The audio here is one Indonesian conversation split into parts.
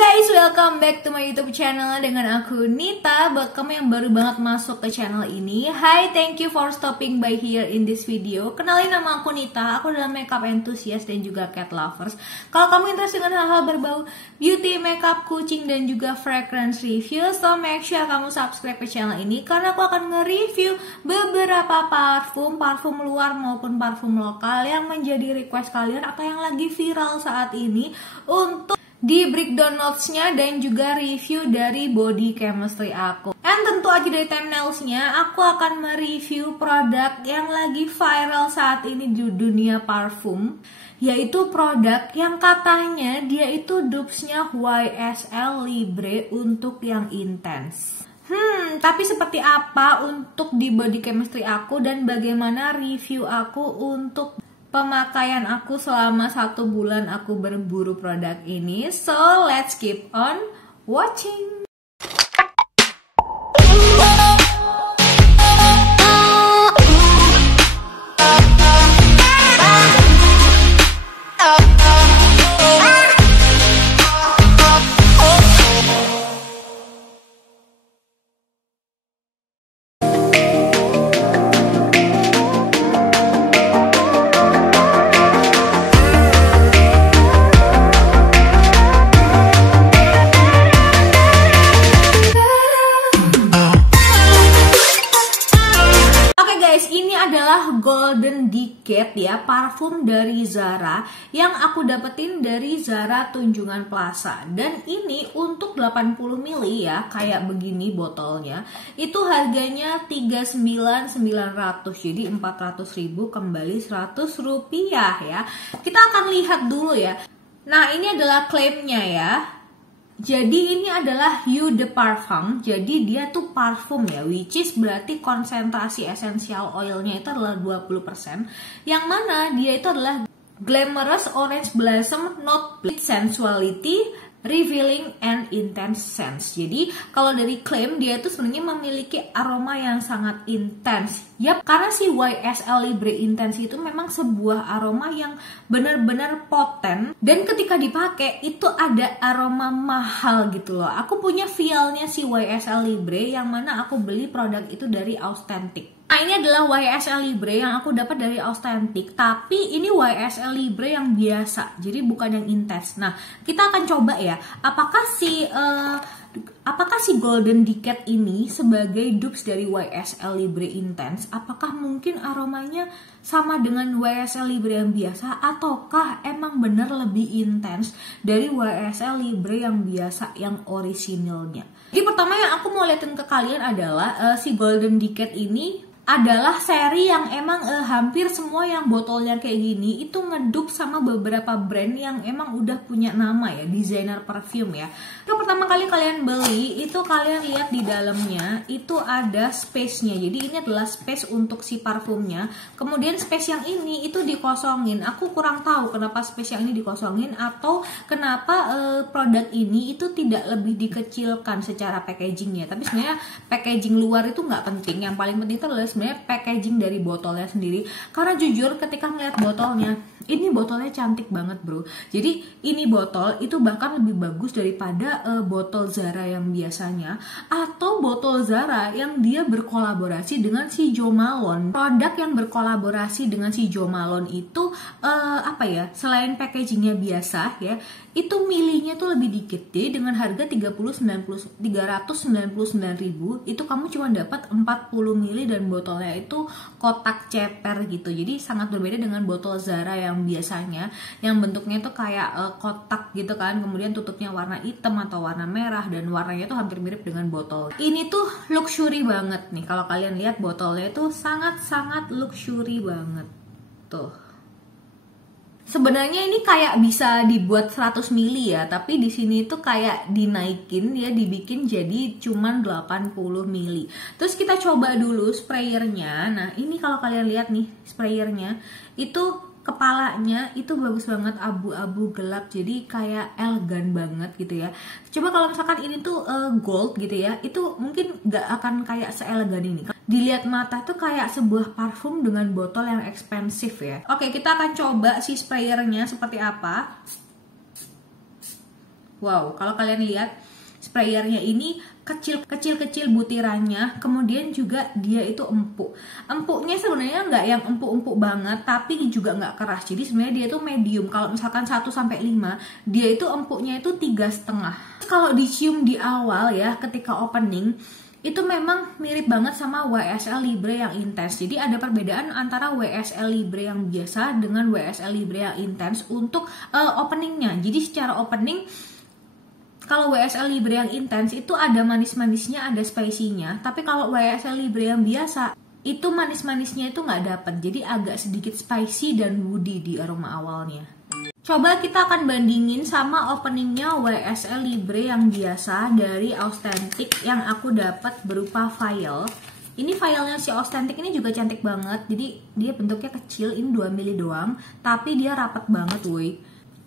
guys, welcome back to my YouTube channel dengan aku Nita. Buat kamu yang baru banget masuk ke channel ini, hi, thank you for stopping by here in this video. Kenalin, nama aku Nita, aku adalah makeup enthusiast dan juga cat lovers. Kalau kamu interest dengan hal-hal berbau beauty, makeup, kucing, dan juga fragrance review, so make sure kamu subscribe ke channel ini karena aku akan nge-review beberapa parfum luar maupun parfum lokal yang menjadi request kalian atau yang lagi viral saat ini untuk di breakdown notesnya dan juga review dari body chemistry aku. Dan tentu aja dari thumbnailsnya aku akan mereview produk yang lagi viral saat ini di dunia parfum, yaitu produk yang katanya dia itu dupesnya YSL Libre untuk yang intens. Tapi seperti apa untuk di body chemistry aku dan bagaimana review aku untuk pemakaian aku selama 1 bulan aku berburu produk ini. So let's keep on watching. Golden Decade ya, parfum dari Zara yang aku dapetin dari Zara Tunjungan Plaza. Dan ini untuk 80 ml ya, kayak begini botolnya. Itu harganya 39.900, jadi 400.000 kembali 100 rupiah ya. Kita akan lihat dulu ya. Nah, ini adalah klaimnya ya. Jadi ini adalah Eau de Parfum, jadi dia tuh parfum ya, which is berarti konsentrasi essential oilnya itu adalah 20%, yang mana dia itu adalah glamorous orange blossom note with sensuality, revealing and intense scents. Jadi kalau dari klaim dia itu sebenarnya memiliki aroma yang sangat intens. Yap, karena si YSL Libre Intense itu memang sebuah aroma yang benar-benar poten dan ketika dipakai itu ada aroma mahal gitu loh. Aku punya vialnya si YSL Libre yang mana aku beli produk itu dari Authentic. Nah, ini adalah YSL Libre yang aku dapat dari Authentic, tapi ini YSL Libre yang biasa, jadi bukan yang intens. Nah, kita akan coba ya, apakah si Golden Decade ini sebagai dupes dari YSL Libre Intense, apakah mungkin aromanya sama dengan YSL Libre yang biasa, ataukah emang bener lebih intens dari YSL Libre yang biasa, yang orisinilnya. Jadi pertama yang aku mau liatin ke kalian adalah si Golden Decade ini adalah seri yang emang hampir semua yang botolnya kayak gini itu ngedup sama beberapa brand yang emang udah punya nama ya, desainer perfume ya. Yang pertama kali kalian beli itu kalian lihat di dalamnya itu ada space-nya. Jadi ini adalah space untuk si parfumnya. Kemudian space yang ini itu dikosongin. Aku kurang tahu kenapa space yang ini dikosongin atau kenapa produk ini itu tidak lebih dikecilkan secara packagingnya. Tapi sebenarnya packaging luar itu nggak penting. Yang paling penting itu adalah sebenarnya packaging dari botolnya sendiri. Karena jujur ketika ngeliat botolnya, ini botolnya cantik banget bro. Jadi ini botol itu bahkan lebih bagus daripada botol Zara yang biasanya, atau botol Zara yang dia berkolaborasi dengan si Jo Malone. Produk yang berkolaborasi dengan si Jo Malone itu selain packagingnya biasa ya, itu milihnya tuh lebih dikit deh. Dengan harga 399.000 itu kamu cuma dapat 40 ml dan botolnya itu kotak ceper gitu. Jadi sangat berbeda dengan botol Zara yang biasanya, yang bentuknya tuh kayak kotak gitu kan, kemudian tutupnya warna hitam atau warna merah dan warnanya tuh hampir mirip dengan botol. Ini tuh luxury banget nih, kalau kalian lihat botolnya tuh sangat-sangat luxury banget tuh. Sebenarnya ini kayak bisa dibuat 100 ml ya, tapi di sini tuh kayak dinaikin ya, dibikin jadi cuman 80 ml. Terus kita coba dulu sprayernya. Nah, ini kalau kalian lihat nih sprayernya itu kepalanya itu bagus banget, abu-abu gelap, jadi kayak elegan banget gitu ya. Coba kalau misalkan ini tuh gold gitu ya, itu mungkin nggak akan kayak seelegan ini. Dilihat mata tuh kayak sebuah parfum dengan botol yang ekspensif ya. Oke, kita akan coba si sprayernya seperti apa. Wow, kalau kalian lihat sprayernya ini kecil-kecil butirannya, kemudian juga dia itu empuk. Empuknya sebenarnya nggak yang empuk-empuk banget, tapi juga nggak keras. Jadi sebenarnya dia itu medium. Kalau misalkan 1-5, dia itu empuknya itu 3,5. Kalau dicium di awal ya, ketika opening, itu memang mirip banget sama WSL Libre yang intens. Jadi ada perbedaan antara WSL Libre yang biasa dengan WSL Libre yang intens untuk openingnya. Jadi secara opening, kalau WSL Libre yang intens itu ada manis-manisnya, ada spicy-nya. Tapi kalau WSL Libre yang biasa, itu manis-manisnya itu nggak dapet. Jadi agak sedikit spicy dan woody di aroma awalnya. Coba kita akan bandingin sama openingnya WSL Libre yang biasa dari Authentic yang aku dapat berupa vial. Ini vialnya si Authentic ini juga cantik banget. Jadi dia bentuknya kecil, ini 2 ml doang, tapi dia rapat banget woi.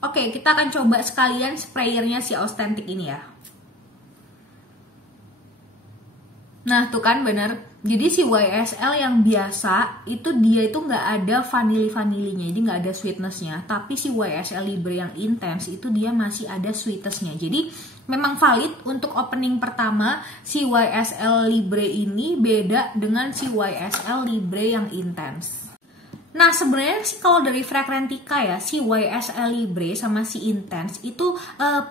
Oke, kita akan coba sekalian sprayernya si Authentic ini ya. Nah, tuh kan bener. Jadi si YSL yang biasa itu dia itu nggak ada vanili-vanilinya, jadi nggak ada sweetnessnya. Tapi si YSL Libre yang intens itu dia masih ada sweetnessnya. Jadi memang valid untuk opening pertama si YSL Libre ini beda dengan si YSL Libre yang intens. Nah sebenarnya sih kalau dari Fragrantica ya, si YSL Libre sama si Intense itu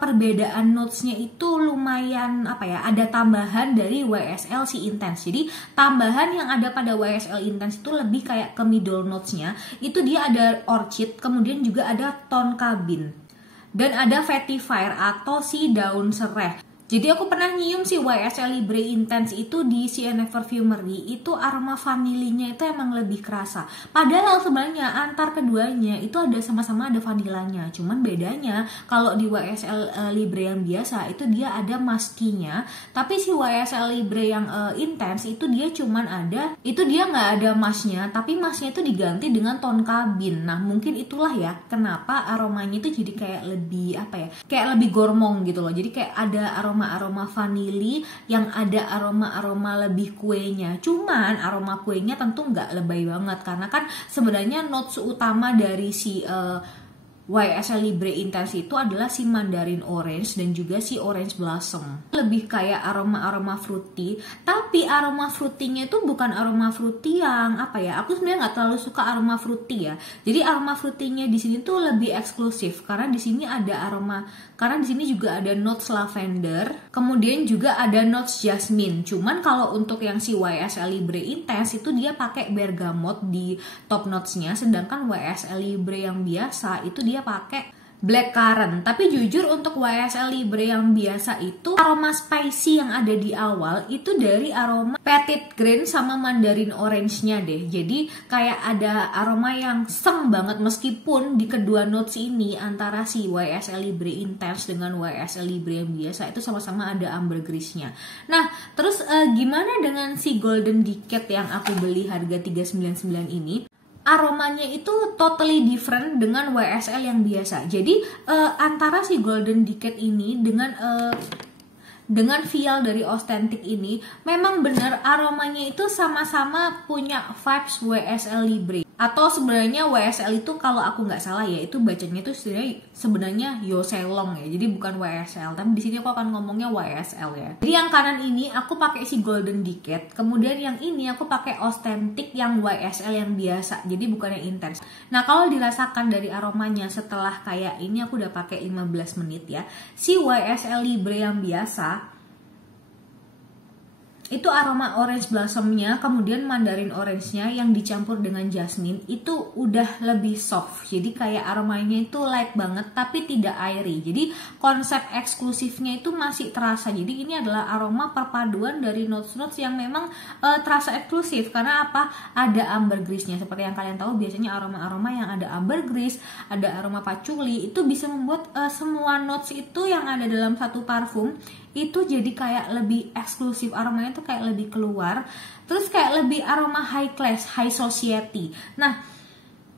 perbedaan notesnya itu lumayan apa ya, ada tambahan dari YSL si Intense. Jadi tambahan yang ada pada YSL Intense itu lebih kayak ke middle notesnya, itu dia ada orchid, kemudian juga ada tonka bean, dan ada vetiver atau si daun sereh. Jadi aku pernah nyium si YSL Libre Intense itu di CNF Perfumery, itu aroma vanilinya itu emang lebih kerasa. Padahal sebenarnya antar keduanya itu ada sama-sama ada vanilanya. Cuman bedanya kalau di YSL Libre yang biasa itu dia ada muskinya, tapi si YSL Libre yang Intense itu dia cuman ada, itu dia nggak ada musknya, tapi musknya itu diganti dengan tonka bean. Nah mungkin itulah ya kenapa aromanya itu jadi kayak lebih apa ya, kayak lebih gormong gitu loh. Jadi kayak ada aroma vanili yang ada aroma lebih kuenya. Cuman aroma kuenya tentu nggak lebay banget karena kan sebenarnya notes utama dari si YSL Libre Intense itu adalah si mandarin orange dan juga si orange blossom. Lebih kayak aroma fruity, tapi aroma fruitynya itu bukan aroma fruity yang apa ya, aku sebenarnya nggak terlalu suka aroma fruity ya. Jadi aroma fruitynya di sini tuh lebih eksklusif karena di sini ada aroma, karena di sini juga ada notes lavender, kemudian juga ada notes jasmine. Cuman kalau untuk yang si YSL Libre Intense itu dia pakai bergamot di top notesnya, sedangkan YSL Libre yang biasa itu dia pakai blackcurrant. Tapi jujur untuk YSL Libre yang biasa itu aroma spicy yang ada di awal itu dari aroma petit grain sama mandarin orange-nya deh. Jadi kayak ada aroma yang seng banget, meskipun di kedua notes ini antara si YSL Libre Intense dengan YSL Libre yang biasa itu sama-sama ada ambergris-nya. Nah terus gimana dengan si Golden Decade yang aku beli harga 399 ini? Aromanya itu totally different dengan YSL yang biasa. Jadi antara si Golden Decade ini dengan vial dari Authentic ini memang benar aromanya itu sama-sama punya vibes YSL Libre. Atau sebenarnya YSL itu kalau aku nggak salah ya itu bacanya itu sebenarnya Yoselong ya. Jadi bukan YSL, tapi di sini aku akan ngomongnya YSL ya. Jadi yang kanan ini aku pakai si Golden Decade, kemudian yang ini aku pakai Authentic yang YSL yang biasa. Jadi bukan yang intens. Nah, kalau dirasakan dari aromanya setelah kayak ini aku udah pakai 15 menit ya. Si YSL Libre yang biasa itu aroma orange blossomnya, kemudian mandarin orange-nya yang dicampur dengan jasmine itu udah lebih soft. Jadi kayak aromanya itu light banget tapi tidak airy. Jadi konsep eksklusifnya itu masih terasa. Jadi ini adalah aroma perpaduan dari notes-notes yang memang terasa eksklusif. Karena apa? Ada ambergris-nya. Seperti yang kalian tahu biasanya aroma-aroma yang ada ambergris, ada aroma patchouli itu bisa membuat semua notes itu yang ada dalam satu parfum itu jadi kayak lebih eksklusif, aromanya tuh kayak lebih keluar, terus kayak lebih aroma high class, high society. Nah,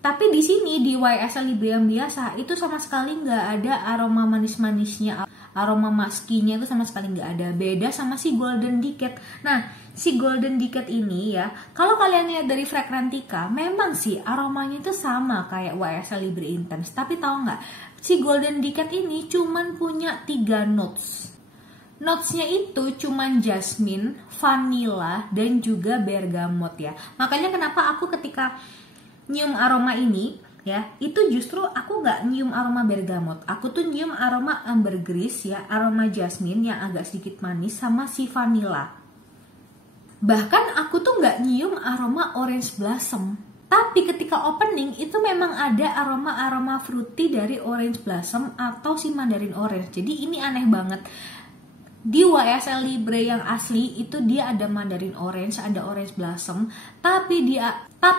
tapi di sini di YSL Libre yang biasa itu sama sekali nggak ada aroma manis-manisnya aroma muskinya itu sama sekali nggak ada. Beda sama si Golden Decade. Nah, si Golden Decade ini ya, kalau kalian lihat dari Fragrantica, memang sih aromanya itu sama kayak YSL Libre Intense. Tapi tahu nggak, si Golden Decade ini cuman punya 3 notes. Notesnya itu cuman jasmine, vanilla, dan juga bergamot ya. Makanya kenapa aku ketika nyium aroma ini ya, itu justru aku nggak nyium aroma bergamot. Aku tuh nyium aroma ambergris ya, aroma jasmine yang agak sedikit manis sama si vanilla. Bahkan aku tuh nggak nyium aroma orange blossom. Tapi ketika opening itu memang ada aroma-aroma fruity dari orange blossom atau si mandarin orange. Jadi ini aneh banget. Di YSL Libre yang asli itu dia ada mandarin orange, ada orange blossom, tapi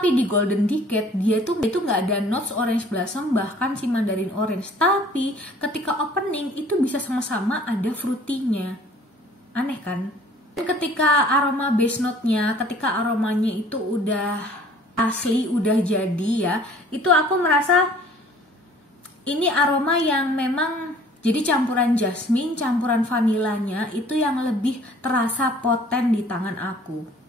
di Golden Decade dia tuh nggak ada notes orange blossom, bahkan si mandarin orange. Tapi ketika opening itu bisa sama-sama ada fruity-nya. Aneh kan? Ketika aroma base note-nya, ketika aromanya itu udah asli, udah jadi ya, itu aku merasa ini aroma yang memang jadi campuran jasmine, campuran vanilanya itu yang lebih terasa poten di tangan aku.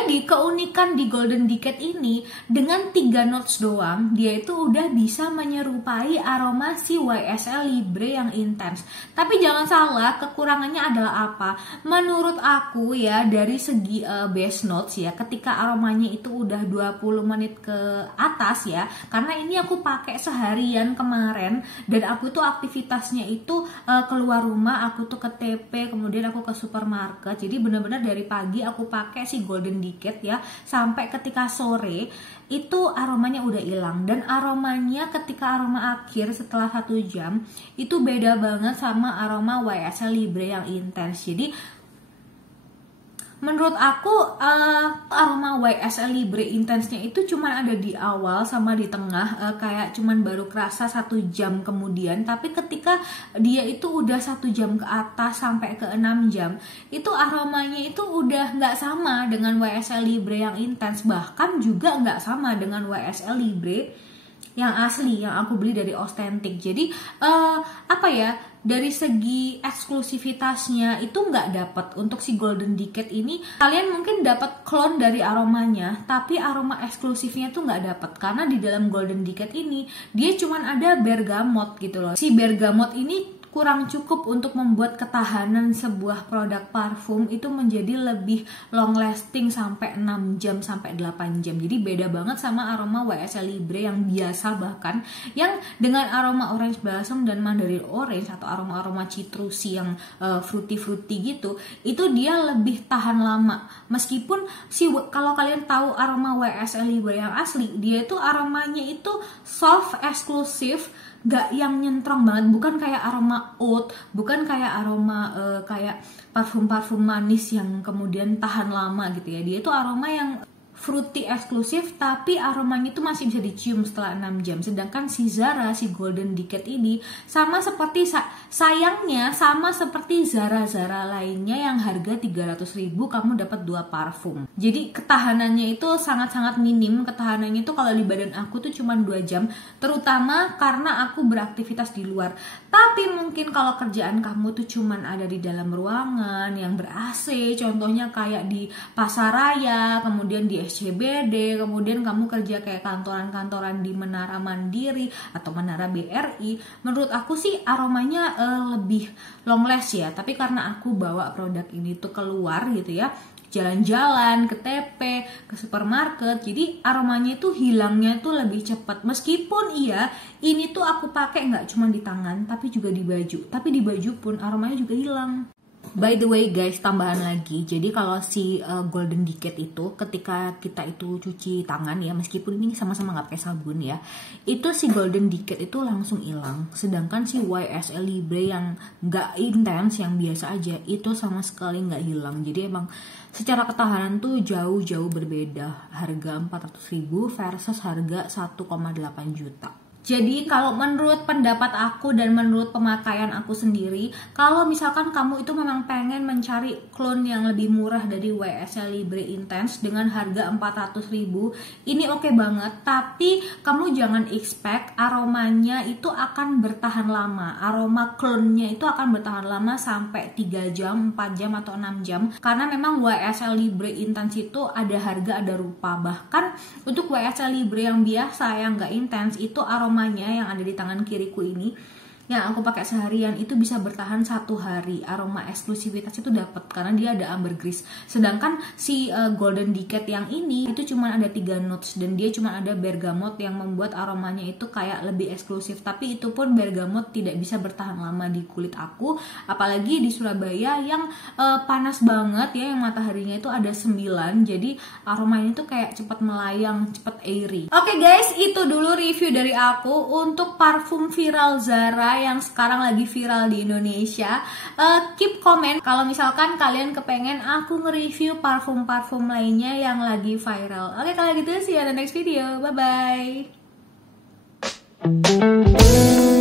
Jadi keunikan di Golden Decade ini, dengan 3 notes doang, dia itu udah bisa menyerupai aroma si YSL Libre yang intens. Tapi jangan salah, kekurangannya adalah apa? Menurut aku ya, dari segi base notes ya, ketika aromanya itu udah 20 menit ke atas ya, karena ini aku pakai seharian kemarin, dan aku tuh aktivitasnya itu keluar rumah, aku tuh ke TP, kemudian aku ke supermarket. Jadi benar-benar dari pagi aku pakai si Golden Decade ya, sampai ketika sore itu aromanya udah hilang. Dan aromanya ketika aroma akhir setelah 1 jam itu beda banget sama aroma YSL Libre yang intens. Jadi menurut aku aroma YSL Libre Intense-nya itu cuman ada di awal sama di tengah, kayak cuman baru kerasa 1 jam kemudian. Tapi ketika dia itu udah 1 jam ke atas sampai ke 6 jam, itu aromanya itu udah nggak sama dengan YSL Libre yang Intense, bahkan juga nggak sama dengan YSL Libre yang asli yang aku beli dari Authentic. Jadi apa ya, dari segi eksklusivitasnya itu nggak dapat. Untuk si Golden Decade ini kalian mungkin dapat clone dari aromanya, tapi aroma eksklusifnya tuh nggak dapat, karena di dalam Golden Decade ini dia cuman ada bergamot gitu loh. Si bergamot ini kurang cukup untuk membuat ketahanan sebuah produk parfum itu menjadi lebih long lasting sampai 6 jam sampai 8 jam. Jadi beda banget sama aroma YSL Libre yang biasa, bahkan yang dengan aroma orange blossom dan mandarin orange atau aroma-aroma citrusi yang fruity-fruity gitu, itu dia lebih tahan lama. Meskipun kalau kalian tahu aroma YSL Libre yang asli, dia itu aromanya itu soft, eksklusif, gak yang nyentrong banget, bukan kayak aroma oud, bukan kayak aroma kayak parfum-parfum manis yang kemudian tahan lama gitu ya. Dia itu aroma yang fruity eksklusif, tapi aromanya itu masih bisa dicium setelah 6 jam. Sedangkan si Zara, si Golden Decade ini sama seperti sayangnya sama seperti Zara lainnya yang harga 300.000 kamu dapat 2 parfum. Jadi ketahanannya itu sangat-sangat minim. Ketahanannya itu kalau di badan aku tuh cuma 2 jam, terutama karena aku beraktivitas di luar. Tapi mungkin kalau kerjaan kamu tuh cuman ada di dalam ruangan yang ber-AC, contohnya kayak di Pasaraya, kemudian di SCBD, kemudian kamu kerja kayak kantoran-kantoran di Menara Mandiri atau Menara BRI, menurut aku sih aromanya lebih long last ya. Tapi karena aku bawa produk ini tuh keluar gitu ya, jalan-jalan ke TP, ke supermarket, jadi aromanya itu hilangnya tuh lebih cepat. Meskipun iya, ini tuh aku pakai nggak cuma di tangan, tapi juga di baju. Tapi di baju pun aromanya juga hilang. By the way guys, tambahan lagi, jadi kalau si Golden Decade itu ketika kita itu cuci tangan ya, meskipun ini sama-sama nggak pakai sabun ya, itu si Golden Decade itu langsung hilang. Sedangkan si YSL Libre yang nggak intens, yang biasa aja, itu sama sekali nggak hilang. Jadi emang secara ketahanan tuh jauh-jauh berbeda. Harga 400.000 versus harga 1,8 juta. Jadi kalau menurut pendapat aku dan menurut pemakaian aku sendiri, kalau misalkan kamu itu memang pengen mencari clone yang lebih murah dari YSL Libre Intense dengan harga 400.000, ini oke banget. Tapi kamu jangan expect aromanya itu akan bertahan lama. Aroma clone-nya itu akan bertahan lama sampai 3 jam, 4 jam atau 6 jam. Karena memang YSL Libre Intense itu ada harga ada rupa. Bahkan untuk YSL Libre yang biasa yang gak intense itu aromanya yang ada di tangan kiriku ini yang aku pakai seharian itu bisa bertahan 1 hari. Aroma eksklusivitas itu dapat karena dia ada ambergris. Sedangkan si Golden Decade yang ini itu cuma ada 3 notes dan dia cuma ada bergamot yang membuat aromanya itu kayak lebih eksklusif. Tapi itu pun bergamot tidak bisa bertahan lama di kulit aku, apalagi di Surabaya yang panas banget ya, yang mataharinya itu ada 9. Jadi aromanya itu kayak cepat melayang, cepat airy. Oke guys, itu dulu review dari aku untuk parfum viral Zara yang sekarang lagi viral di Indonesia. Keep comment kalau misalkan kalian kepengen aku nge-review parfum-parfum lainnya yang lagi viral. Oke, kalau gitu see you on the next video. Bye bye.